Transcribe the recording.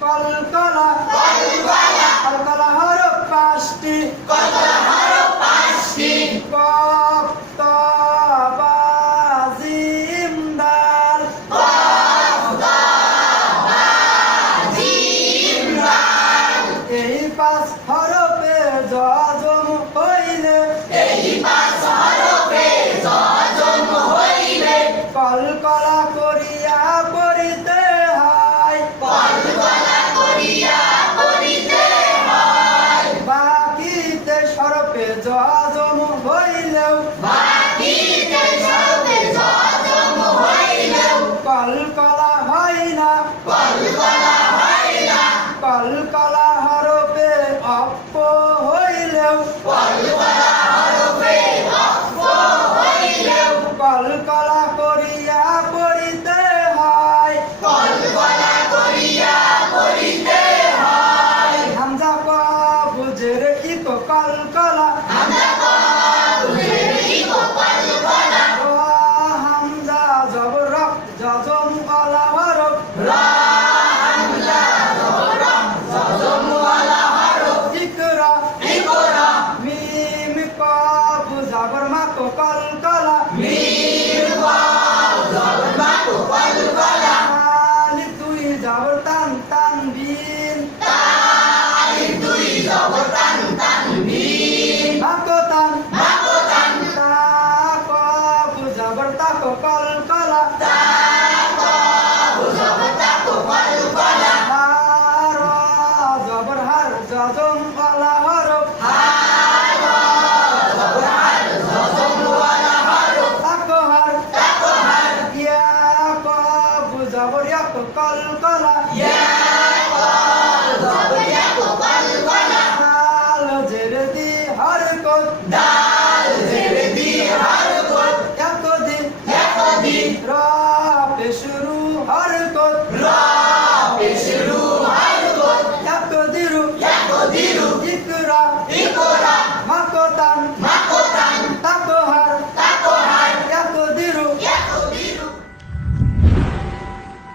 কলকলা কলকলা হরফ পাঁচটি কফ ত বা জিম দাল এই পাঁচ হরফে যজম হইলে কলকলা করিয়া পড়িতে হয় বাকিতে সরফে যজম হইলেও কলকলা হয় না কলকলা হরফে অপ্প হইলেও কলকলা করিয়া পড়িতে হয় হামজা ক বুঝের ইকো কলকলা হামজা জবর যজম আলা হরফ ইকরা মিম কফ জবর মা কো কলকলা আলিফ দুই জবর টান তানবিন মাকো টান তা কফ জবর তা কো কলকলা হার জবর হার যজম আলা হরফ তাকো হার ইয়া কফ জবর ইয়া কো কলকলা